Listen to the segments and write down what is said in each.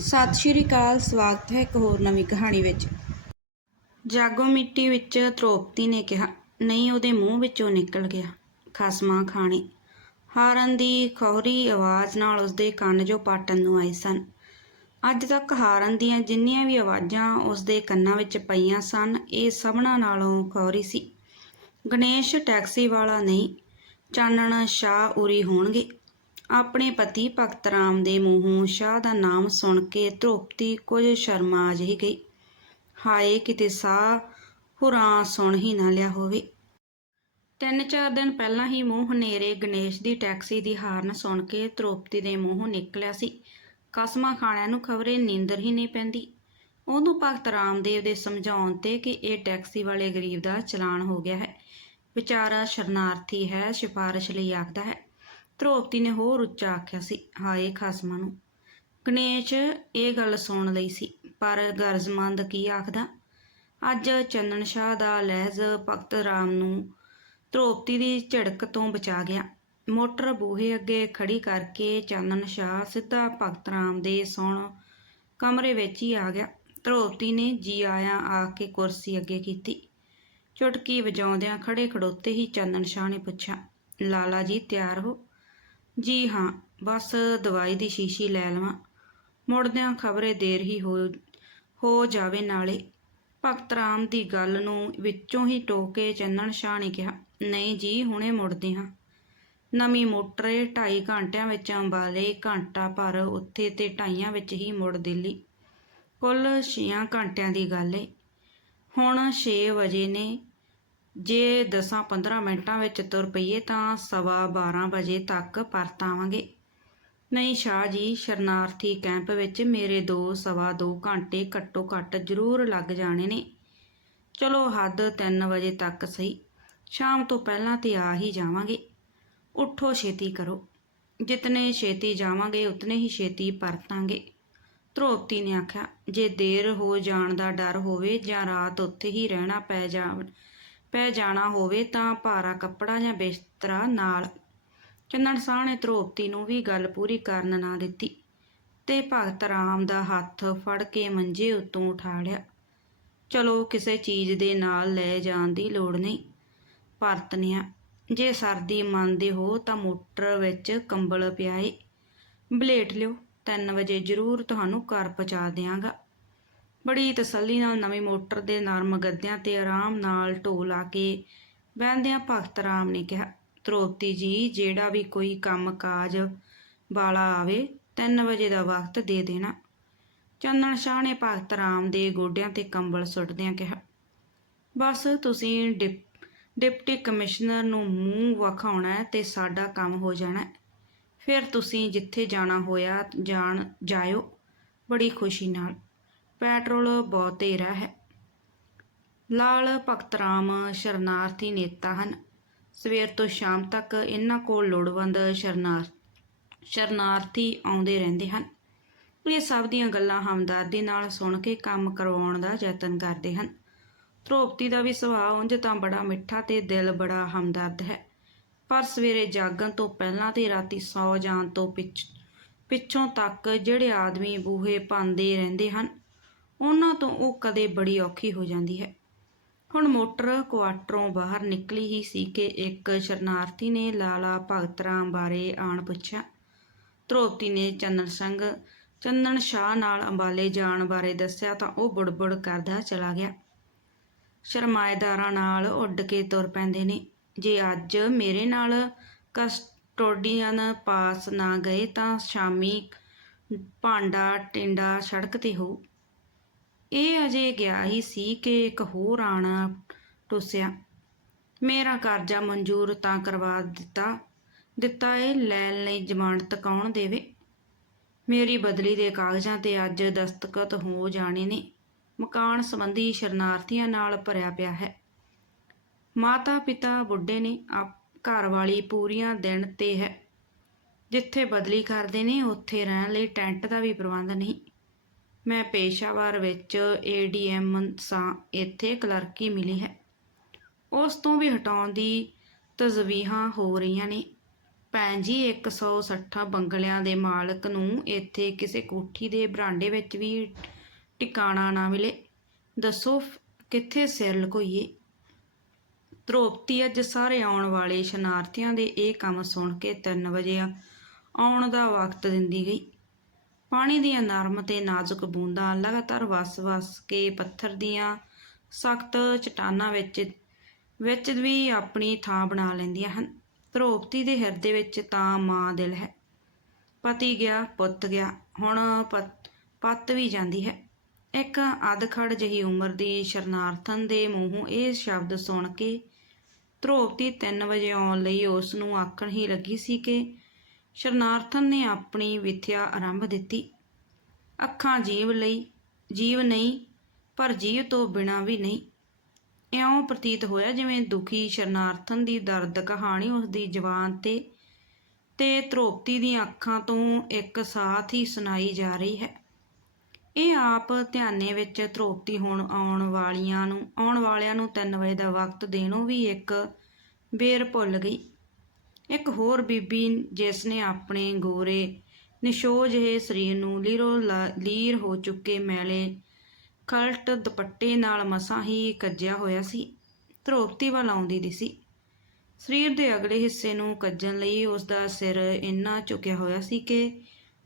ਸਤਿ ਸ਼੍ਰੀ ਅਕਾਲ, ਸਵਾਗਤ ਹੈ ਇੱਕ ਹੋਰ ਨਵੀਂ ਕਹਾਣੀ ਵਿੱਚ। ਜਾਗੋ ਮਿੱਟੀ ਵਿੱਚ ਧਰੋਪਤੀ ਨੇ ਕਿਹਾ, ਨਹੀਂ, ਉਹਦੇ ਮੂੰਹ ਵਿੱਚੋਂ ਨਿਕਲ ਗਿਆ। ਖਸਮਾਂ ਖਾਣੇ। ਹਾਰਨ ਦੀ ਖੌਰੀ ਆਵਾਜ਼ ਨਾਲ ਉਸਦੇ ਕੰਨ ਜੋ ਪਾਟਣ ਨੂੰ ਆਏ ਸਨ। ਅੱਜ ਤੱਕ ਹਾਰਨ ਦੀਆਂ ਜਿੰਨੀਆਂ ਵੀ ਆਵਾਜ਼ਾਂ ਉਸਦੇ ਕੰਨਾਂ ਵਿੱਚ ਪਈਆਂ ਸਨ, ਇਹ ਸਭਨਾਂ ਨਾਲੋਂ ਖੌਰੀ ਸੀ। ਗਣੇਸ਼ ਟੈਕਸੀ ਵਾਲਾ ਨਹੀਂ, ਚਾਨਣ ਸ਼ਾਹ ਉਰੀ ਹੋਣਗੇ। ਆਪਣੇ ਪਤੀ ਭਗਤ ਰਾਮ ਦੇ ਮੂੰਹੋਂ ਸ਼ਾਹ ਦਾ ਨਾਮ ਸੁਣ ਕੇ ਧਰੋਪਤੀ ਕੁਝ ਸ਼ਰਮਾ ਜਿਹੀ ਗਈ। ਹਾਏ, ਕਿਤੇ ਸਾਹ ਹੁਰਾ ਸੁਣ ਹੀ ਨਾ ਲਿਆ ਹੋਵੇ। ਤਿੰਨ ਚਾਰ ਦਿਨ ਪਹਿਲਾਂ ਹੀ ਮੂੰਹ ਹਨੇਰੇ ਗਣੇਸ਼ ਦੀ ਟੈਕਸੀ ਦੀ ਹਾਰਨ ਸੁਣ ਕੇ ਧਰੋਪਤੀ ਦੇ ਮੂੰਹੋਂ ਨਿਕਲਿਆ ਸੀ। ਕਸਮਾਂ ਖਾਣਿਆਂ ਨੂੰ ਖਬਰੇ ਨੀਂਦਰ ਹੀ ਨਹੀਂ ਪੈਂਦੀ। ਉਹਨੂੰ ਭਗਤ ਰਾਮਦੇਵ ਦੇ ਸਮਝਾਉਣ ਤੇ ਕਿ ਇਹ ਟੈਕਸੀ ਵਾਲੇ ਗਰੀਬ ਦਾ ਚਲਾਨ ਹੋ ਗਿਆ ਹੈ। ਵਿਚਾਰਾ ਸ਼ਰਨਾਰਥੀ ਹੈ, ਸਿਫਾਰਿਸ਼ ਲਈ ਆਖਦਾ ਹੈ। ਧਰੋਪਤੀ ਨੇ ਹੋਰ ਉੱਚਾ ਆਖਿਆ ਸੀ, ਹਾਏ ਖਸਮਾਂ ਨੂੰ। ਗਣੇਸ਼ ਇਹ ਗੱਲ ਸੁਣ ਲਈ ਸੀ, ਪਰ ਗਰਜ਼ਮੰਦ ਕੀ ਆਖਦਾ? ਅੱਜ ਚੰਨਣ ਸ਼ਾਹ ਦਾ ਲਹਿਜ਼ ਭਗਤ ਰਾਮ ਨੂੰ ਧਰੋਪਤੀ ਦੀ ਝੜਕ ਤੋਂ ਬਚਾ ਗਿਆ। ਮੋਟਰ ਬੂਹੇ ਅੱਗੇ ਖੜੀ ਕਰਕੇ ਚਾਨਣ ਸ਼ਾਹ ਸਿੱਧਾ ਭਗਤ ਰਾਮ ਦੇ ਸੌਣ ਕਮਰੇ ਵਿੱਚ ਹੀ ਆ ਗਿਆ। ਧਰੋਪਤੀ ਨੇ ਜੀ ਆਇਆ ਆ ਕੇ ਕੁਰਸੀ ਅੱਗੇ ਕੀਤੀ। ਚੁਟਕੀ ਵਜਾਉਂਦਿਆਂ ਖੜੇ ਖੜੋਤੇ ਹੀ ਚੰਨਣ ਸ਼ਾਹ ਨੇ ਪੁੱਛਿਆ, ਲਾਲਾ ਜੀ, ਤਿਆਰ ਹੋ? ਜੀ ਹਾਂ, ਬਸ ਦਵਾਈ ਦੀ ਸ਼ੀਸ਼ੀ ਲੈ ਲਵਾਂ। ਮੁੜਦਿਆਂ ਖਬਰੇ ਦੇਰ ਹੀ ਹੋ ਹੋ ਜਾਵੇ ਨਾਲੇ। ਭਗਤ ਰਾਮ ਦੀ ਗੱਲ ਨੂੰ ਵਿੱਚੋਂ ਹੀ ਟੋਕੇ ਚੰਨਣ ਸ਼ਾਹ ਨੇ ਕਿਹਾ, ਨਹੀਂ ਜੀ, ਹੁਣੇ ਮੁੜਦੇ ਹਾਂ। ਨਵੀਂ ਮੋਟਰ ਏ, ਢਾਈ ਘੰਟਿਆਂ ਵਿੱਚ ਅੰਬਾਲੇ, ਘੰਟਾ ਭਰ ਉੱਥੇ ਤੇ ਢਾਈਆਂ ਵਿੱਚ ਹੀ ਮੁੜ ਦਿੱਲੀ। ਕੁੱਲ 6 ਘੰਟਿਆਂ ਦੀ ਗੱਲ ਏ। ਹੁਣ 6 ਵਜੇ ਨੇ ਜੇ 10-15 ਮਿੰਟਾਂ ਵਿੱਚ ਤੁਰ ਪਈਏ ਤਾਂ ਸਵਾ 12 ਵਜੇ ਤੱਕ ਪਰਤ ਆਵਾਂਗੇ ਨਹੀਂ ਸ਼ਾਹ ਜੀ, ਸ਼ਰਨਾਰਥੀ ਕੈਂਪ ਵਿੱਚ ਮੇਰੇ ਦੋ, ਸਵਾ ਦੋ ਘੰਟੇ ਘੱਟੋ ਘੱਟ ਜ਼ਰੂਰ ਲੱਗ ਜਾਣੇ ਨੇ। ਚਲੋ ਹੱਦ 3 ਵਜੇ ਤੱਕ ਸਹੀ। ਸ਼ਾਮ ਤੋਂ ਪਹਿਲਾਂ ਤੇ ਆ ਹੀ ਜਾਵਾਂਗੇ। ਉੱਠੋ ਛੇਤੀ ਕਰੋ। ਜਿਤਨੇ ਛੇਤੀ ਜਾਵਾਂਗੇ, ਉਤਨੇ ਹੀ ਛੇਤੀ ਪਰਤਾਂਗੇ। ਧਰੋਪਤੀ ਨੇ ਆਖਿਆ, ਜੇ ਦੇਰ ਹੋ ਜਾਣ ਦਾ ਡਰ ਹੋਵੇ ਜਾਂ ਰਾਤ ਉੱਥੇ ਹੀ ਰਹਿਣਾ ਪੈ ਜਾ ਪੈ ਜਾਣਾ ਹੋਵੇ ਤਾਂ ਭਾਰਾ ਕੱਪੜਾ ਜਾਂ ਬਿਸਤਰਾ ਨਾਲ ਚੰਨਣ ਸਾਹ ਨੇ ਧਰੋਪਤੀ ਨੂੰ ਵੀ ਗੱਲ ਪੂਰੀ ਕਰਨ ਨਾ ਦਿੱਤੀ ਤੇ ਭਗਤ ਰਾਮ ਦਾ ਹੱਥ ਫੜ ਕੇ ਮੰਜੇ ਉੱਤੋਂ ਉਠਾ ਲਿਆ। ਚਲੋ ਕਿਸੇ ਚੀਜ਼ ਦੇ ਨਾਲ ਲੈ ਜਾਣ ਦੀ ਲੋੜ ਨਹੀਂ। ਪਰਤਨਿਆ ਜੇ ਸਰਦੀ ਮੰਨਦੇ ਹੋ ਤਾਂ ਮੋਟਰ ਵਿੱਚ ਕੰਬਲ ਪਿਆਏ। ਬਲੇਟ ਲਿਓ 3 ਵਜੇ ਜ਼ਰੂਰ ਤੁਹਾਨੂੰ ਘਰ ਪਹੁੰਚਾ ਦਿਆਂਗਾ। ਬੜੀ ਤਸੱਲੀ ਨਾਲ ਨਵੀਂ ਮੋਟਰ ਦੇ ਨਰਮ ਗੱਦਿਆਂ ਤੇ ਆਰਾਮ ਨਾਲ ਢੋ ਲਾ ਕੇ ਬਹਿੰਦਿਆਂ ਭਗਤ ਰਾਮ ਨੇ ਕਿਹਾ ਧਰੋਪਤੀ ਜੀ, ਜਿਹੜਾ ਵੀ ਕੋਈ ਕੰਮ ਕਾਜ ਵਾਲਾ ਆਵੇ 3 ਵਜੇ ਦਾ ਵਕਤ ਦੇ ਦੇਣਾ। ਚੰਨਣ ਸ਼ਾਹ ਨੇ ਭਗਤ ਰਾਮ ਦੇ ਗੋਡਿਆਂ ਤੇ ਕੰਬਲ ਸੁੱਟਦਿਆਂ ਕਿਹਾ, ਬਸ ਤੁਸੀਂ ਡਿਪ, ਡਿਪਟੀ ਕਮਿਸ਼ਨਰ ਨੂੰ ਮੂੰਹ ਵਿਖਾਉਣਾ ਹੈ ਤੇ ਸਾਡਾ ਕੰਮ ਹੋ ਜਾਣਾ ਫਿਰ ਤੁਸੀਂ ਜਿੱਥੇ ਜਾਣਾ ਹੋਇਆ ਜਾਣ, ਜਾਇਓ। ਬੜੀ ਖੁਸ਼ੀ ਨਾਲ। ਪੈਟਰੋਲ ਬਹੁਤੇਰਾ ਹੈ। ਲਾਲ ਭਗਤ ਰਾਮ ਸ਼ਰਨਾਰਥੀ ਨੇਤਾ ਹਨ। ਸਵੇਰ ਤੋਂ ਸ਼ਾਮ ਤੱਕ ਇਹਨਾਂ ਕੋਲ ਲੋੜਵੰਦ ਸ਼ਰਨਾਰ, ਸ਼ਰਨਾਰਥੀ ਆਉਂਦੇ ਰਹਿੰਦੇ ਹਨ। ਇਹ ਸਭ ਦੀਆਂ ਗੱਲਾਂ ਹਮਦਰਦੀ ਨਾਲ ਸੁਣ ਕੇ ਕੰਮ ਕਰਵਾਉਣ ਦਾ ਯਤਨ ਕਰਦੇ ਹਨ। ਧਰੋਪਤੀ ਦਾ ਵੀ ਸੁਭਾਅ ਉਂਝ ਤਾਂ ਬੜਾ ਮਿੱਠਾ ਤੇ ਦਿਲ ਬੜਾ ਹਮਦਰਦ ਹੈ। ਪਰ ਸਵੇਰੇ ਜਾਗਣ ਤੋਂ ਪਹਿਲਾਂ ਤੇ ਰਾਤੀ ਸੌ ਜਾਣ ਤੋਂ ਪਿੱਛ, ਪਿੱਛੋਂ ਤੱਕ ਜਿਹੜੇ ਆਦਮੀ ਬੂਹੇ ਪਾਉਂਦੇ ਰਹਿੰਦੇ ਹਨ ਉਹਨਾਂ ਤੋਂ ਉਹ ਕਦੇ ਬੜੀ ਔਖੀ ਹੋ ਜਾਂਦੀ ਹੈ। ਹੁਣ ਮੋਟਰ ਕੁਆਟਰੋਂ ਬਾਹਰ ਨਿਕਲੀ ਹੀ ਸੀ ਕਿ ਇੱਕ ਸ਼ਰਨਾਰਥੀ ਨੇ ਲਾਲਾ ਭਗਤ ਰਾਮ ਬਾਰੇ ਆਣ ਪੁੱਛਿਆ। ਧਰੋਪਤੀ ਨੇ ਚੰਨਣ ਸਿੰਘ ਚੰਨਣ ਸ਼ਾਹ ਨਾਲ ਅੰਬਾਲੇ ਜਾਣ ਬਾਰੇ ਦੱਸਿਆ ਤਾਂ ਉਹ ਬੁੜਬੁੜ ਕਰਦਾ ਚਲਾ ਗਿਆ। ਸ਼ਰਮਾਏਦਾਰਾਂ ਨਾਲ ਉੱਡ ਕੇ ਤੁਰ ਪੈਂਦੇ ਨੇ। ਜੇ ਅੱਜ ਮੇਰੇ ਨਾਲ ਕਸਟੋਡੀਅਨ ਪਾਸ ਨਾ ਗਏ ਤਾਂ ਸ਼ਾਮੀ ਭਾਂਡਾ ਟਿੰਡਾ ਸੜਕ ਤੇ ਹੋਊ। ਇਹ ਅਜੇ ਗਿਆ ਹੀ ਸੀ ਕਿ ਇੱਕ ਹੋਰ ਆਣਾ ਟੁੱਸਿਆ। ਮੇਰਾ ਕਰਜ਼ਾ ਮਨਜ਼ੂਰ ਤਾਂ ਕਰਵਾ ਦਿੱਤਾ। ਦਿੱਤਾ ਇਹ ਲੈਣ ਲਈ ਜ਼ਮਾਨਤ ਕੌਣ ਦੇਵੇ? ਮੇਰੀ ਬਦਲੀ ਦੇ ਕਾਗਜ਼ਾਂ ਤੇ ਅੱਜ ਦਸਤਖਤ ਹੋ ਜਾਣੇ ਨੇ। ਮਕਾਨ ਸੰਬੰਧੀ ਸ਼ਰਨਾਰਥੀਆਂ ਨਾਲ ਭਰਿਆ ਪਿਆ ਹੈ। ਮਾਤਾ ਪਿਤਾ ਬੁੱਢੇ ਨੇ, ਆਪ ਘਰ ਵਾਲੀ ਪੂਰੀਆਂ ਦਿਨ ਤੇ ਹੈ। ਜਿੱਥੇ ਬਦਲੀ ਕਰਦੇ ਨੇ, ਉੱਥੇ ਰਹਿਣ ਲਈ ਟੈਂਟ ਦਾ ਵੀ ਪ੍ਰਬੰਧ ਨਹੀਂ। ਮੈਂ ਪੇਸ਼ਾਵਰ ਵਿੱਚ ਏਡੀਐਮ ਸਾਂ ਇੱਥੇ ਕਲਰਕੀ ਮਿਲੀ ਹੈ। ਉਸ ਤੋਂ ਵੀ ਹਟਾਉਣ ਦੀ ਤਜਵੀਹਾਂ ਹੋ ਰਹੀਆਂ ਨੇ। ਭੈਣ ਜੀ 160 ਬੰਗਲਿਆਂ ਦੇ ਮਾਲਕ ਨੂੰ ਇੱਥੇ ਕਿਸੇ ਕੋਠੀ ਦੇ ਬਰਾਂਡੇ ਵਿੱਚ ਵੀ ਟਿਕਾਣਾ ਨਾ ਮਿਲੇ। ਦੱਸੋ ਕਿੱਥੇ ਸਿਰ ਲੁਕੋਈਏ? ਧਰੋਪਤੀ ਅੱਜ ਸਾਰੇ ਆਉਣ ਵਾਲੇ ਸ਼ਰਨਾਰਥੀਆਂ ਦੇ ਇਹ ਕੰਮ ਸੁਣ ਕੇ 3 ਵਜੇ ਆਉਣ ਦਾ ਵਕਤ ਦਿੰਦੀ ਗਈ। ਪਾਣੀ ਦੀਆਂ ਨਰਮ ਤੇ ਨਾਜ਼ੁਕ ਬੂੰਦਾਂ ਲਗਾਤਾਰ ਵਸ-ਵਸ ਕੇ ਪੱਥਰ ਦੀਆਂ ਸਖਤ ਚਟਾਨਾਂ ਵਿੱਚ ਵਿੱਚ ਵੀ ਆਪਣੀ ਥਾਂ ਬਣਾ ਲੈਂਦੀਆਂ ਹਨ। ਧਰੋਪਤੀ ਦੇ ਹਿਰਦੇ ਵਿੱਚ ਤਾਂ ਮਾਂ ਦਿਲ ਹੈ। ਪਤੀ ਗਿਆ, ਪੁੱਤ ਗਿਆ, ਹੁਣ ਪਤ- ਪੱਤ ਵੀ ਜਾਂਦੀ ਹੈ। ਇੱਕ ਅਧਖੜ ਜਿਹੀ ਉਮਰ ਦੀ ਸ਼ਰਨਾਰਥਨ ਦੇ ਮੂੰਹੋਂ ਇਹ ਸ਼ਬਦ ਸੁਣ ਕੇ ਧਰੋਪਤੀ 3 ਵਜੇ ਆਉਣ ਲਈ ਉਸ ਨੂੰ ਆਖਣ ਹੀ ਲੱਗੀ ਸੀ ਕਿ ਸ਼ਰਨਾਰਥਨ ਨੇ ਆਪਣੀ ਵਿਥਿਆ ਆਰੰਭ ਦਿੱਤੀ। ਅੱਖਾਂ ਜੀਵ ਲਈ, ਜੀਵ ਨਹੀਂ, ਪਰ ਜੀਵ ਤੋਂ ਬਿਨਾ ਵੀ ਨਹੀਂ। ਇਉਂ ਪ੍ਰਤੀਤ ਹੋਇਆ ਜਿਵੇਂ ਦੁਖੀ ਸ਼ਰਨਾਰਥਨ ਦੀ ਦਰਦ ਕਹਾਣੀ ਉਸ ਦੀ ਜ਼ੁਬਾਨ ਤੇ ਤੇ ਧਰੋਪਤੀ ਦੀਆਂ ਅੱਖਾਂ ਤੋਂ ਇੱਕ ਸਾਥ ਹੀ ਸੁਣਾਈ ਜਾ ਰਹੀ ਹੈ। ਇਹ ਆਪ ਧਿਆਨੇ ਵਿੱਚ ਧਰੋਪਤੀ ਹੁਣ ਆਉਣ ਵਾਲੀਆਂ ਨੂੰ, ਆਉਣ ਵਾਲਿਆਂ ਨੂੰ 3 ਵਜੇ ਦਾ ਵਕਤ ਦੇਣੋਂ ਵੀ ਇੱਕ ਬੇਰ ਭੁੱਲ ਗਈ। ਇੱਕ ਹੋਰ ਬੀਬੀ ਜਿਸ ਨੇ ਆਪਣੇ ਗੋਰੇ ਨਿਸ਼ੋ ਜਿਹੇ ਸਰੀਰ ਨੂੰ ਲੀਰੋ ਲੀਰ ਹੋ ਚੁੱਕੇ ਮੈਲੇ ਖਲਟ ਦੁਪੱਟੇ ਨਾਲ ਮਸਾਂ ਹੀ ਕੱਜਿਆ ਹੋਇਆ ਸੀ ਧਰੋਪਤੀ ਵੱਲ ਆਉਂਦੀ ਦਿਸੀ ਸਰੀਰ ਦੇ ਅਗਲੇ ਹਿੱਸੇ ਨੂੰ ਕੱਜਣ ਲਈ ਉਸ ਦਾ ਸਿਰ ਇੰਨਾ ਝੁਕਿਆ ਹੋਇਆ ਸੀ ਕਿ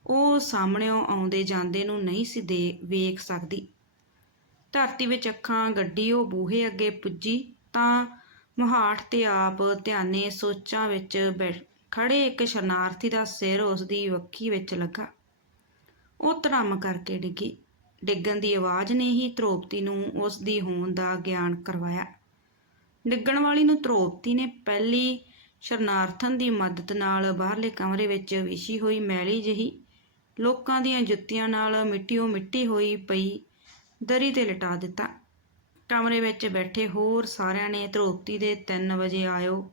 ਉਹ ਸਾਹਮਣਿਓਂ ਆਉਂਦੇ ਜਾਂਦੇ ਨੂੰ ਨਹੀਂ ਸੀ ਦੇ, ਵੇਖ ਸਕਦੀ। ਧਰਤੀ ਵਿੱਚ ਅੱਖਾਂ, ਗੱਡੀ, ਉਹ ਬੂਹੇ ਅੱਗੇ ਪੁੱਜੀ ਤਾਂ ਮੁਹਾਟ ਤੇ ਆਪ ਧਿਆਨੇ ਸੋਚਾਂ ਵਿੱਚ ਬੈਠ ਖੜੇ ਇੱਕ ਸ਼ਰਨਾਰਥੀ ਦਾ ਸਿਰ ਉਸ ਦੀ ਵੱਖੀ ਵਿੱਚ ਲੱਗਾ। ਉਹ ਧੜਮ ਕਰਕੇ ਡਿੱਗੀ। ਡਿੱਗਣ ਦੀ ਆਵਾਜ਼ ਨੇ ਹੀ ਧਰੋਪਤੀ ਨੂੰ ਉਸ ਦੀ ਹੋਣ ਦਾ ਗਿਆਨ ਕਰਵਾਇਆ। ਡਿੱਗਣ ਵਾਲੀ ਨੂੰ ਧਰੋਪਤੀ ਨੇ ਪਹਿਲੀ ਸ਼ਰਨਾਰਥਨ ਦੀ ਮਦਦ ਨਾਲ ਬਾਹਰਲੇ ਕਮਰੇ ਵਿੱਚ ਵਿਛੀ ਹੋਈ ਮੈਲੀ ਜਿਹੀ, ਲੋਕਾਂ ਦੀਆਂ ਜੁੱਤੀਆਂ ਨਾਲ ਮਿੱਟੀਓ ਮਿੱਟੀ ਹੋਈ ਪਈ, ਦਰੀ ਤੇ ਲਟਾ ਦਿੱਤਾ। ਕਮਰੇ ਵਿੱਚ ਬੈਠੇ ਹੋਰ ਸਾਰਿਆਂ ਨੇ ਧਰੋਪਤੀ ਦੇ 3 ਵਜੇ ਆਇਓ।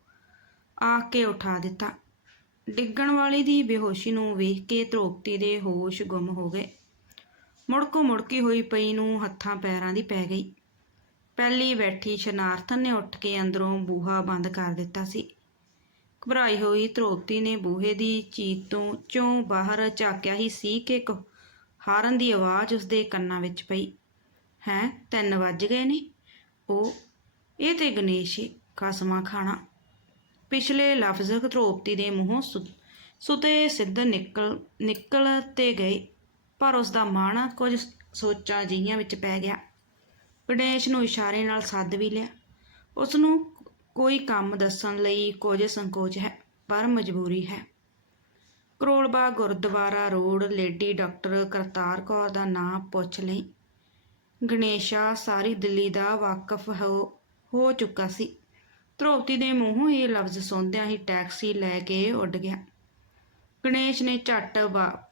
ਆਖ ਕੇ ਉਠਾ ਦਿੱਤਾ। ਡਿੱਗਣ ਵਾਲੀ ਦੀ ਬੇਹੋਸ਼ੀ ਨੂੰ ਵੇਖ ਕੇ ਧਰੋਪਤੀ ਦੇ ਹੋਸ਼ ਗੁੰਮ ਹੋ ਗਏ। ਮੁੜਕੋ ਮੁੜਕੀ ਹੋਈ ਪਈ ਨੂੰ ਹੱਥਾਂ ਪੈਰਾਂ ਦੀ ਪੈ ਗਈ। ਪਹਿਲੀ ਬੈਠੀ ਸ਼ਨਾਰਥਨ ਨੇ ਉੱਠ ਕੇ ਅੰਦਰੋਂ ਬੂਹਾ ਬੰਦ ਕਰ ਦਿੱਤਾ ਸੀ। ਘਬਰਾਈ ਹੋਈ ਧਰੋਪਤੀ ਨੇ ਬੂਹੇ ਦੀ ਚੀਤ ਤੋਂ ਚੋਂ ਬਾਹਰ ਝਾਕਿਆ ਹੀ ਸੀ ਕਿ ਇੱਕ ਹਾਰਨ ਦੀ ਆਵਾਜ਼ ਉਸਦੇ ਕੰਨਾਂ ਵਿੱਚ ਪਈ। ਹੈਂ, ਤਿੰਨ ਵੱਜ ਗਏ ਨੇ। ਉਹ, ਇਹ ਤੇ ਗਣੇਸ਼ ਕਸਮਾਂ ਖਾਣਾ। ਪਿਛਲੇ ਲਫ਼ਜ਼ ਧਰੋਪਤੀ ਦੇ ਮੂੰਹੋਂ ਸੁ- ਸੁਤੇ ਸਿੱਧ ਨਿਕਲ ਨਿਕਲ ਤੇ ਗਏ ਪਰ ਉਸ ਦਾ ਮਨ ਕੁਝ ਸੋਚਾਂ ਜੀਆਂ ਵਿੱਚ ਪੈ ਗਿਆ। ਗਣੇਸ਼ ਨੂੰ ਇਸ਼ਾਰੇ ਨਾਲ ਸੱਦ ਵੀ ਲਿਆ। ਉਸ ਨੂੰ ਕੋਈ ਕੰਮ ਦੱਸਣ ਲਈ ਕੁਝ ਸੰਕੋਚ ਹੈ, ਪਰ ਮਜਬੂਰੀ ਹੈ। ਕਰੋਲਬਾ Gurdwara road lady doctor Kartar Kaur ਦਾ ਨਾਂ ਪੁੱਛ ਲਈ। ਗਣੇਸ਼ਾ ਸਾਰੀ ਦਿੱਲੀ ਦਾ ਵਾਕਫ ਹੋ ਹੋ ਚੁੱਕਾ ਸੀ। ਧਰੋਪਤੀ ਦੇ ਮੂੰਹੋਂ ਇਹ ਲਫ਼ਜ਼ ਸੁਣਦਿਆਂ ਹੀ ਟੈਕਸੀ ਲੈ ਕੇ ਉੱਡ ਗਿਆ। ਗਣੇਸ਼ ਨੇ ਝੱਟ ਵਾ,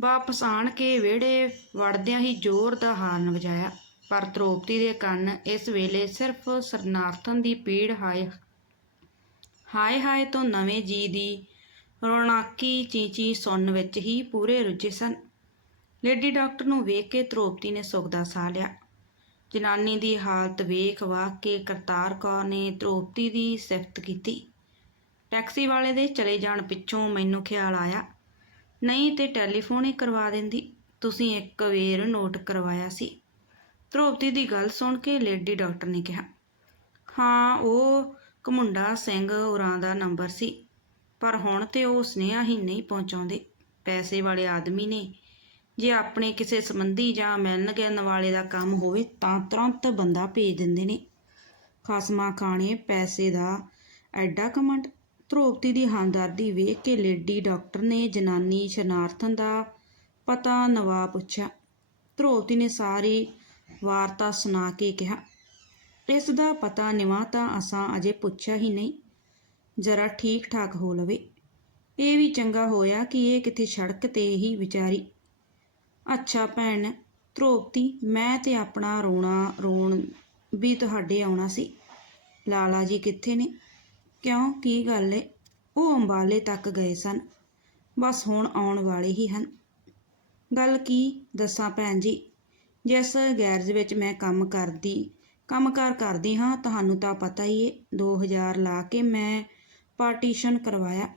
ਵਾਪਸ ਆਣ ਕੇ ਵਿਹੜੇ ਵੜਦਿਆਂ ਹੀ ਜ਼ੋਰ ਦਾ ਹਾਰਨ ਵਜਾਇਆ। ਪਰ ਧਰੋਪਤੀ ਦੇ ਕੰਨ ਇਸ ਵੇਲੇ ਸਿਰਫ ਸਰਨਾਰਥਨ ਦੀ ਪੀੜ ਹਾਏ ਹਾਏ ਹਾਏ ਤੋਂ ਨਵੇਂ ਜੀ ਦੀ ਰੌਣਾਕੀ ਚੀਚੀ ਸੁਣਨ ਵਿੱਚ ਹੀ ਪੂਰੇ ਰੁੱਝੇ ਸਨ। ਲੇਡੀ ਡਾਕਟਰ ਨੂੰ ਵੇਖ ਕੇ ਧਰੋਪਤੀ ਨੇ ਸੁੱਖ ਦਾ ਸਾਹ ਲਿਆ। ਜਨਾਨੀ ਦੀ ਹਾਲਤ ਵੇਖ ਵਾਖ ਕੇ ਕਰਤਾਰ ਕੌਰ ਨੇ ਧਰੋਪਤੀ ਦੀ ਸਿਫਤ ਕੀਤੀ। ਟੈਕਸੀ ਵਾਲੇ ਦੇ ਚਲੇ ਜਾਣ ਪਿੱਛੋਂ ਮੈਨੂੰ ਖਿਆਲ ਆਇਆ, ਨਹੀਂ ਤੇ ਟੈਲੀਫੋਨ ਹੀ ਕਰਵਾ ਦਿੰਦੀ। ਤੁਸੀਂ ਇੱਕ ਵੇਰ ਨੋਟ ਕਰਵਾਇਆ ਸੀ। ਧਰੋਪਤੀ ਦੀ ਗੱਲ ਸੁਣ ਕੇ ਲੇਡੀ ਡਾਕਟਰ ਨੇ ਕਿਹਾ, ਹਾਂ, ਉਹ ਘਮੁੰਡਾ ਸਿੰਘ ਹੋਰਾਂ ਦਾ ਨੰਬਰ ਸੀ, ਪਰ ਹੁਣ ਤੇ ਉਹ ਸੁਨੇਹਾ ਹੀ ਨਹੀਂ ਪਹੁੰਚਾਉਂਦੇ। ਪੈਸੇ ਵਾਲੇ ਆਦਮੀ ਨੇ ਜੇ ਆਪਣੇ ਕਿਸੇ ਸੰਬੰਧੀ ਜਾਂ ਮਿਲਣ ਗਿਲਣ ਵਾਲੇ ਦਾ ਕੰਮ ਹੋਵੇ ਤਾਂ ਤੁਰੰਤ ਬੰਦਾ ਭੇਜ ਦਿੰਦੇ ਨੇ। ਖਸਮਾ ਖਾਣੇ, ਪੈਸੇ ਦਾ ਐਡਾ ਕਮੰਡ ਧਰੋਪਤੀ ਦੀ ਹਮਦਰਦੀ ਵੇਖ ਕੇ ਲੇਡੀ ਡਾਕਟਰ ਨੇ ਜਨਾਨੀ ਸ਼ਰਨਾਰਥਨ ਦਾ ਪਤਾ ਨਵਾ ਪੁੱਛਿਆ। ਧਰੋਪਤੀ ਨੇ ਸਾਰੀ ਵਾਰਤਾ ਸੁਣਾ ਕੇ ਕਿਹਾ, ਇਸ ਦਾ ਪਤਾ ਨਿਵਾ ਤਾਂ ਅਸਾਂ ਅਜੇ ਪੁੱਛਿਆ ਹੀ ਨਹੀਂ। ਜਰਾ ਠੀਕ ਠਾਕ ਹੋ ਲਵੇ। ਇਹ ਵੀ ਚੰਗਾ ਹੋਇਆ ਕਿ ਇਹ ਕਿਤੇ ਸੜਕ ਤੇ ਹੀ ਵਿਚਾਰੀ ਅੱਛਾ ਭੈਣ ਧਰੋਪਤੀ ਮੈਂ ਤੇ ਆਪਣਾ ਰੋਣਾ, ਰੋਣ ਵੀ ਤੁਹਾਡੇ ਆਉਣਾ ਸੀ। ਲਾਲਾ ਜੀ ਕਿੱਥੇ ਨੇ? ਕਿਉਂ? ਕੀ ਗੱਲ ਏ? ਉਹ ਅੰਬਾਲੇ ਤੱਕ ਗਏ ਸਨ। ਬਸ ਹੁਣ ਆਉਣ ਵਾਲੇ ਹੀ ਹਨ। ਗੱਲ ਕੀ ਦੱਸਾਂ ਭੈਣ ਜੀ? ਜਿਸ ਗੈਰਜ ਵਿੱਚ ਮੈਂ ਕੰਮ ਕਰਦੀ ਕੰਮਕਾਰ ਕਰਦੀ ਹਾਂ, ਤੁਹਾਨੂੰ ਤਾਂ ਪਤਾ ਹੀ ਏ 2000 ਲਾ ਕੇ ਮੈਂ ਪਾਰਟੀਸ਼ਨ ਕਰਵਾਇਆ।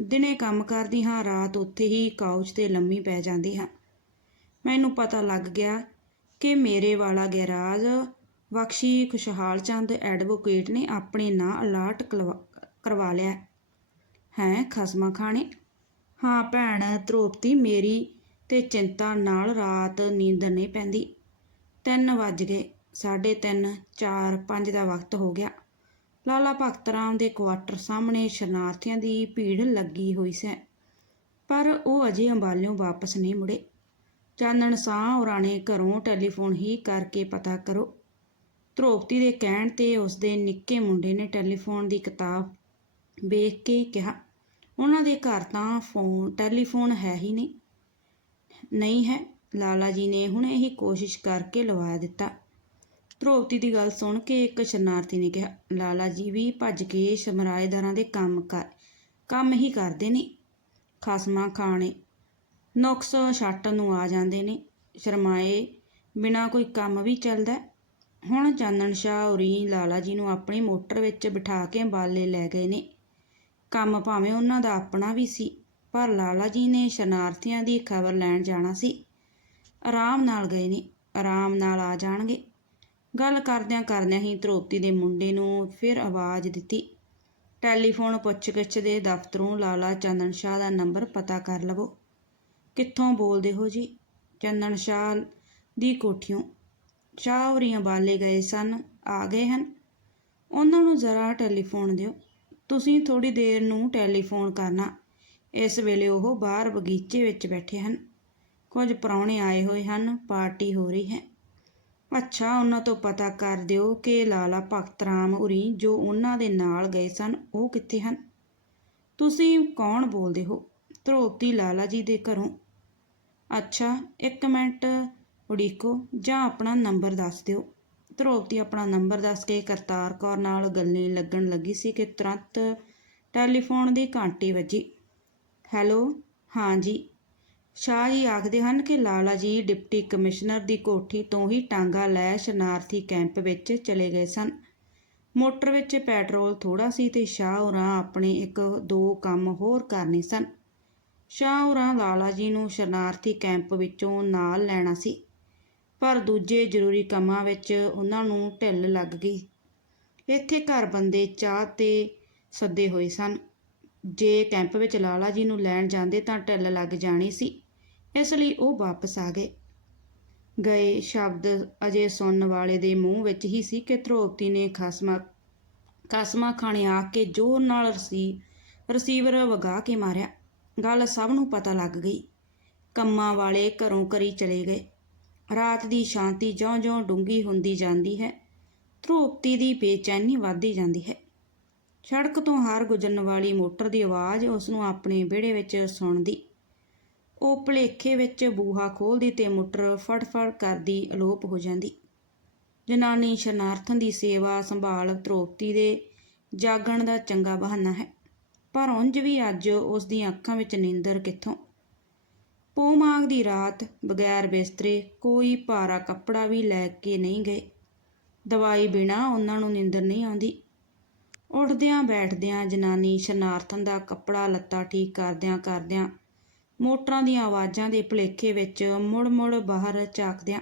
ਦਿਨੇ ਕੰਮ ਕਰਦੀ ਹਾਂ, ਰਾਤ ਉੱਥੇ ਹੀ ਕਾਊਚ ਤੇ ਲੰਮੀ ਪੈ ਜਾਂਦੀ ਹਾਂ। ਮੈਨੂੰ ਪਤਾ ਲੱਗ ਗਿਆ ਕਿ ਮੇਰੇ ਵਾਲਾ ਗੈਰਾਜ ਬਖਸ਼ੀ ਖੁਸ਼ਹਾਲ ਚੰਦ ਐਡਵੋਕੇਟ ਨੇ ਆਪਣੇ ਨਾਂ ਅਲਾਟ ਕਰਵਾ ਲਿਆ। ਹੈ, ਖਸਮਾ ਖਾਣੇ? ਹਾਂ ਭੈਣ ਧਰੋਪਤੀ ਮੇਰੀ ਤੇ ਚਿੰਤਾ ਨਾਲ ਰਾਤ ਨੀਂਦ ਨਹੀਂ ਪੈਂਦੀ। ਤਿੰਨ ਵੱਜ ਗਏ, ਸਾਢੇ ਤਿੰਨ, ਚਾਰ, ਪੰਜ ਦਾ ਵਕਤ ਹੋ ਗਿਆ। ਲਾਲਾ ਭਗਤ ਰਾਮ ਦੇ ਕੁਆਟਰ ਸਾਹਮਣੇ ਸ਼ਰਨਾਰਥੀਆਂ ਦੀ ਭੀੜ ਲੱਗੀ ਹੋਈ ਸੀ। ਪਰ ਉਹ ਅਜੇ ਅੰਬਾਲਿਓਂ ਵਾਪਸ ਨਹੀਂ ਮੁੜੇ। ਚਾਨਣ ਸਾਹ ਉਰਾਣੇ ਘਰੋਂ ਟੈਲੀਫੋਨ ਹੀ ਕਰਕੇ ਪਤਾ ਕਰੋ। ਧਰੋਪਤੀ ਦੇ ਕਹਿਣ ਤੇ ਉਸਦੇ ਨਿੱਕੇ ਮੁੰਡੇ ਨੇ ਟੈਲੀਫੋਨ ਦੀ ਕਿਤਾਬ ਵੇਖ ਕੇ ਕਿਹਾ, ਉਹਨਾਂ ਦੇ ਘਰ ਤਾਂ ਫੋਨ, ਟੈਲੀਫੋਨ ਹੈ ਹੀ ਨਹੀਂ। ਨਹੀਂ ਹੈ, ਲਾਲਾ ਜੀ ਨੇ ਹੁਣੇ ਹੀ ਕੋਸ਼ਿਸ਼ ਕਰਕੇ ਲਵਾ ਦਿੱਤਾ। ਧਰੋਪਤੀ ਦੀ ਗੱਲ ਸੁਣ ਕੇ ਇੱਕ ਸ਼ਰਨਾਰਥੀ ਨੇ ਕਿਹਾ, ਲਾਲਾ ਜੀ ਵੀ ਭੱਜ ਕੇ ਸਮਰਾਏਦਾਰਾਂ ਦੇ ਕੰਮ ਕਰ, ਕੰਮ ਹੀ ਕਰਦੇ ਨੇ, ਖਸਮਾ ਖਾਣੇ ਨੁਕਸ ਛੱਟ ਨੂੰ ਆ ਜਾਂਦੇ ਨੇ। ਸ਼ਰਮਾਏ ਬਿਨਾ ਕੋਈ ਕੰਮ ਵੀ ਚੱਲਦਾ। ਹੁਣ ਚਾਨਣ ਸ਼ਾਹ ਉਰੀ ਲਾਲਾ ਜੀ ਨੂੰ ਆਪਣੀ ਮੋਟਰ ਵਿੱਚ ਬਿਠਾ ਕੇ ਬਾਲੇ ਲੈ ਗਏ ਨੇ। ਕੰਮ ਭਾਵੇਂ ਉਹਨਾਂ ਦਾ ਆਪਣਾ ਵੀ ਸੀ, ਪਰ ਲਾਲਾ ਜੀ ਨੇ ਸ਼ਰਨਾਰਥੀਆਂ ਦੀ ਖਬਰ ਲੈਣ ਜਾਣਾ ਸੀ। ਆਰਾਮ ਨਾਲ ਗਏ ਨੇ, ਆਰਾਮ ਨਾਲ ਆ ਜਾਣਗੇ। ਗੱਲ ਕਰਦਿਆਂ ਕਰਦਿਆਂ ਹੀ ਧਰੋਪਤੀ ਦੇ ਮੁੰਡੇ ਨੂੰ ਫਿਰ ਆਵਾਜ਼ ਦਿੱਤੀ। ਟੈਲੀਫੋਨ ਪੁੱਛਗਿੱਛ ਦੇ ਦਫ਼ਤਰੋਂ ਲਾਲਾ ਚੰਦਨ ਸ਼ਾਹ ਦਾ ਨੰਬਰ ਪਤਾ ਕਰ ਲਵੋ। ਕਿੱਥੋਂ ਬੋਲਦੇ ਹੋ ਜੀ? ਚੰਦਨ ਸ਼ਾਹ ਦੀ ਕੋਠਿਓਂ। ਸ਼ਾਹ ਹੋਰੀਆਂ ਅੰਬਾਲੇ ਗਏ ਸਨ, ਆ ਗਏ ਹਨ। ਉਹਨਾਂ ਨੂੰ ਜ਼ਰਾ ਟੈਲੀਫੋਨ ਦਿਓ। ਤੁਸੀਂ ਥੋੜੀ ਦੇਰ ਨੂੰ ਟੈਲੀਫੋਨ ਕਰਨਾ। ਇਸ ਵੇਲੇ ਉਹ ਬਾਹਰ ਬਗੀਚੇ ਵਿੱਚ ਬੈਠੇ ਹਨ। ਕੁਝ ਪ੍ਰਾਹੁਣੇ ਆਏ ਹੋਏ ਹਨ, ਪਾਰਟੀ ਹੋ ਰਹੀ ਹੈ। ਅੱਛਾ, ਉਹਨਾਂ ਤੋਂ ਪਤਾ ਕਰ ਦਿਓ ਕਿ ਲਾਲਾ ਭਗਤ ਰਾਮ ਉਰੀ ਜੋ ਉਹਨਾਂ ਦੇ ਨਾਲ ਗਏ ਸਨ, ਉਹ ਕਿੱਥੇ ਹਨ? ਤੁਸੀਂ ਕੌਣ ਬੋਲਦੇ ਹੋ? ਧਰੋਪਤੀ ਲਾਲਾ ਜੀ ਦੇ ਘਰੋਂ। ਅੱਛਾ, ਇੱਕ ਮਿੰਟ ਉਡੀਕੋ, ਜਾਂ ਆਪਣਾ ਨੰਬਰ ਦੱਸ ਦਿਓ। ਧਰੋਪਤੀ ਆਪਣਾ ਨੰਬਰ ਦੱਸ ਕੇ ਕਰਤਾਰ ਕੌਰ ਨਾਲ ਗੱਲੇ ਲੱਗਣ ਲੱਗੀ ਸੀ ਕਿ ਤੁਰੰਤ ਟੈਲੀਫੋਨ ਦੀ ਘੰਟੀ ਵੱਜੀ। ਹੈਲੋ, ਹਾਂ ਜੀ। ਸ਼ਾਹ ਜੀ ਆਖਦੇ ਹਨ ਕਿ ਲਾਲਾ ਜੀ ਡਿਪਟੀ ਕਮਿਸ਼ਨਰ ਦੀ ਕੋਠੀ ਤੋਂ ਹੀ ਟਾਂਗਾ ਲੈ ਸ਼ਰਨਾਰਥੀ ਕੈਂਪ ਵਿੱਚ ਚਲੇ ਗਏ ਸਨ। ਮੋਟਰ ਵਿੱਚ ਪੈਟਰੋਲ ਥੋੜਾ ਸੀ ਤੇ ਸ਼ਾਹ ਹੋਰਾਂ ਆਪਣੇ ਇੱਕ ਦੋ ਕੰਮ ਹੋਰ ਕਰਨੇ ਸਨ। ਸ਼ਾਹ ਹੋਰਾਂ ਲਾਲਾ ਜੀ ਨੂੰ ਸ਼ਰਨਾਰਥੀ ਕੈਂਪ ਵਿੱਚੋਂ ਨਾਲ ਲੈਣਾ ਸੀ, ਪਰ ਦੂਜੇ ਜ਼ਰੂਰੀ ਕੰਮਾਂ ਵਿੱਚ ਉਹਨਾਂ ਨੂੰ ਢਿੱਲ ਲੱਗ ਗਈ। ਇੱਥੇ ਘਰ ਬੰਦੇ ਚਾਹ ਤੇ ਸੱਦੇ ਹੋਏ ਸਨ। ਜੇ ਕੈਂਪ ਵਿੱਚ ਲਾਲਾ ਜੀ ਨੂੰ ਲੈਣ ਜਾਂਦੇ ਤਾਂ ਢਿੱਲ ਲੱਗ ਜਾਣੀ ਸੀ, ਇਸ ਲਈ ਉਹ ਵਾਪਸ ਆ ਗਏ। ਗਏ ਸ਼ਬਦ ਅਜੇ ਸੁਣਨ ਵਾਲੇ ਦੇ ਮੂੰਹ ਵਿੱਚ ਹੀ ਸੀ ਕਿ ਧਰੋਪਤੀ ਨੇ ਖਸਮਾ ਖਸਮਾ ਖਾਣੇ ਆ ਕੇ ਜ਼ੋਰ ਨਾਲ ਰਸੀ, ਰਸੀਵਰ ਵਗਾ ਕੇ ਮਾਰਿਆ। ਗੱਲ ਸਭ ਨੂੰ ਪਤਾ ਲੱਗ ਗਈ। ਕੰਮਾਂ ਵਾਲੇ ਘਰੋਂ ਘਰੀ ਚਲੇ ਗਏ। ਰਾਤ ਦੀ ਸ਼ਾਂਤੀ ਜਿਉਂ-ਜਿਉਂ ਡੂੰਗੀ ਹੁੰਦੀ ਜਾਂਦੀ ਹੈ। ਧਰੋਪਤੀ ਦੀ ਬੇਚੈਨੀ ਵੱਧਦੀ ਜਾਂਦੀ ਹੈ। ਸੜਕ ਤੋਂ ਹਾਰ ਗੁਜ਼ਰਨ ਵਾਲੀ ਮੋਟਰ ਦੀ ਆਵਾਜ਼ ਉਸ ਨੂੰ ਆਪਣੇ ਵਿਹੜੇ ਵਿੱਚ ਸੁਣਦੀ। ਉਹ ਭਲੇਖੇ ਵਿੱਚ ਬੂਹਾ ਖੋਲਦੀ ਤੇ ਮੋਟਰ ਫੜ-ਫੜ ਕਰਦੀ ਅਲੋਪ ਹੋ ਜਾਂਦੀ। ਜਨਾਨੀ ਸ਼ਰਨਾਰਥਨ ਦੀ ਸੇਵਾ ਸੰਭਾਲ ਧਰੋਪਤੀ ਦੇ ਜਾਗਣ ਦਾ ਚੰਗਾ ਬਹਾਨਾ ਹੈ। ਪਰ ਉਂਝ ਵੀ ਅੱਜ ਉਸ ਦੀਆਂ ਅੱਖਾਂ ਵਿੱਚ ਨੀਂਦਰ ਕਿੱਥੋਂ? ਪੋ ਮਾਂਗ ਦੀ ਰਾਤ ਬਗੈਰ ਬਿਸਤਰੇ ਕੋਈ ਭਾਰਾ ਕੱਪੜਾ ਵੀ ਲੈ ਕੇ ਨਹੀਂ ਗਏ। ਦਵਾਈ ਬਿਨਾ ਉਹਨਾਂ ਨੂੰ ਨੀਂਦਰ ਨਹੀਂ ਆਉਂਦੀ। ਉੱਠਦਿਆਂ ਬੈਠਦਿਆਂ ਜਨਾਨੀ ਸ਼ਰਨਾਰਥਨ ਦਾ ਕੱਪੜਾ ਲੱਤਾ ਠੀਕ ਕਰਦਿਆਂ ਕਰਦਿਆਂ ਮੋਟਰਾਂ ਦੀਆਂ ਆਵਾਜ਼ਾਂ ਦੇ ਭਲੇਖੇ ਵਿੱਚ ਮੁੜ-ਮੁੜ ਬਾਹਰ ਝਾਕਦਿਆਂ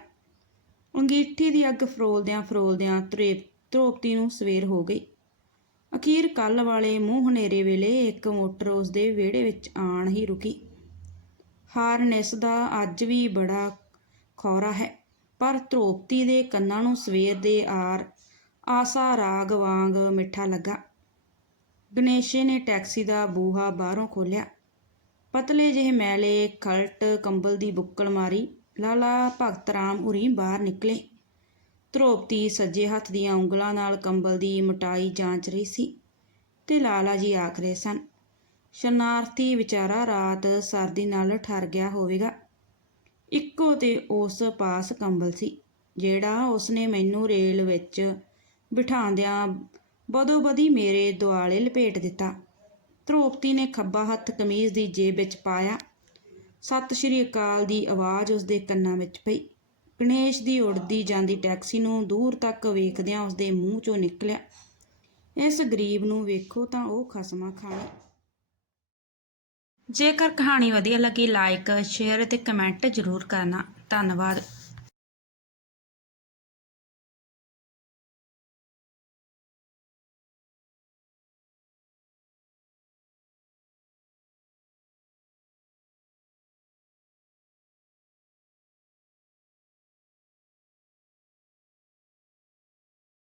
ਅੰਗੀਠੀ ਦੀ ਅੱਗ ਫਰੋਲਦਿਆਂ ਫਰੋਲਦਿਆਂ ਤ੍ਰੇਪ ਧਰੋਪਤੀ ਨੂੰ ਸਵੇਰ ਹੋ ਗਈ। ਅਖੀਰ ਕੱਲ ਵਾਲੇ ਮੂੰਹ ਹਨੇਰੇ ਵੇਲੇ ਇੱਕ ਮੋਟਰ ਉਸ ਦੇ ਵਿਹੜੇ ਵਿੱਚ ਆਣ ਹੀ ਰੁਕੀ। ਹਾਰਨੈਸ ਦਾ ਅੱਜ ਵੀ ਬੜਾ ਖੌਰਾ ਹੈ, ਪਰ ਧਰੋਪਤੀ ਦੇ ਕੰਨਾਂ ਨੂੰ ਸਵੇਰ ਦੇ ਆਰ ਆਸਾ ਰਾਗ ਵਾਂਗ ਮਿੱਠਾ ਲੱਗਾ। ਗਣੇਸ਼ੇ ਨੇ ਟੈਕਸੀ ਦਾ ਬੂਹਾ ਬਾਹਰੋਂ ਖੋਲਿਆ ਪਤਲੇ ਜਿਹੇ ਮੈਲੇ ਖਲਟ ਕੰਬਲ ਦੀ ਬੁੱਕਲ ਮਾਰੀ। ਲਾਲਾ ਭਗਤ ਰਾਮ ਉਰੀ ਬਾਹਰ ਨਿਕਲੇ। ਧਰੋਪਤੀ ਸੱਜੇ ਹੱਥ ਦੀਆਂ ਉਂਗਲਾਂ ਨਾਲ ਕੰਬਲ ਦੀ ਮੋਟਾਈ ਜਾਂਚ ਰਹੀ ਸੀ ਤੇ ਲਾਲਾ ਜੀ ਆਖ ਰਹੇ ਸਨ, ਸ਼ਰਨਾਰਥੀ ਵਿਚਾਰਾ ਰਾਤ ਸਰਦੀ ਨਾਲ ਠਰ ਗਿਆ ਹੋਵੇਗਾ। ਇੱਕੋ ਤੇ ਉਸ ਪਾਸ ਕੰਬਲ ਸੀ, ਜਿਹੜਾ ਉਸਨੇ ਮੈਨੂੰ ਰੇਲ ਵਿੱਚ ਬਿਠਾਉਂਦਿਆਂ ਬਦੋ ਬਦੀ ਮੇਰੇ ਦੁਆਲੇ ਲਪੇਟ ਦਿੱਤਾ। ਧਰੋਪਤੀ ਨੇ ਖੱਬਾ ਹੱਥ ਕਮੀਜ਼ ਦੀ ਜੇਬ ਵਿੱਚ ਪਾਇਆ। ਸਤਿ ਸ਼੍ਰੀ ਅਕਾਲ ਦੀ ਆਵਾਜ਼ ਉਸਦੇ ਕੰਨਾਂ ਵਿੱਚ ਪਈ। ਗਣੇਸ਼ ਦੀ ਉੜਦੀ ਜਾਂਦੀ ਟੈਕਸੀ ਨੂੰ ਦੂਰ ਤੱਕ ਵੇਖਦਿਆਂ ਉਸਦੇ ਮੂੰਹ ਚੋਂ ਨਿਕਲਿਆ। ਇਸ ਗਰੀਬ ਨੂੰ ਵੇਖੋ ਤਾਂ ਉਹ ਖਸਮਾ ਖਾਣਾ ਜੇਕਰ ਕਹਾਣੀ ਵਧੀਆ ਲੱਗੀ ਲਾਈਕ ਸ਼ੇਅਰ ਅਤੇ ਕਮੈਂਟ ਜ਼ਰੂਰ ਕਰਨਾ। ਧੰਨਵਾਦ।